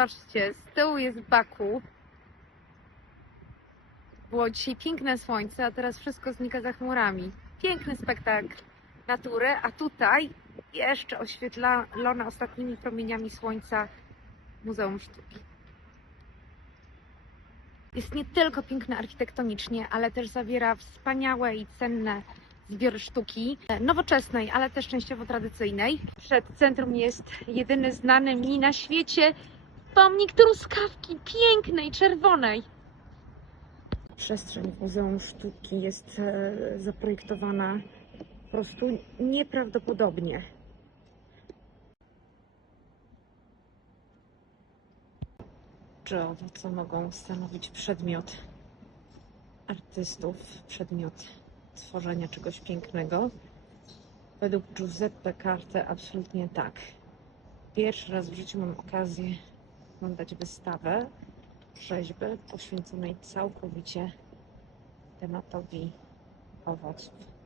zobaczcie, z tyłu jest Baku. Było dzisiaj piękne słońce, a teraz wszystko znika za chmurami. Piękny spektakl natury, a tutaj jeszcze oświetlone ostatnimi promieniami słońca Muzeum Sztuki. Jest nie tylko piękne architektonicznie, ale też zawiera wspaniałe i cenne zbiory sztuki, nowoczesnej, ale też częściowo tradycyjnej. Przed centrum jest jedyny znany mi na świecie pomnik truskawki pięknej, czerwonej. Przestrzeń w Muzeum Sztuki jest e, zaprojektowana po prostu nieprawdopodobnie. Czy owo, co mogą stanowić przedmiot artystów, przedmiot tworzenia czegoś pięknego? Według Giuseppe Carte absolutnie tak. Pierwszy raz w życiu mam okazję oglądać wystawę rzeźby poświęconej całkowicie tematowi owoców.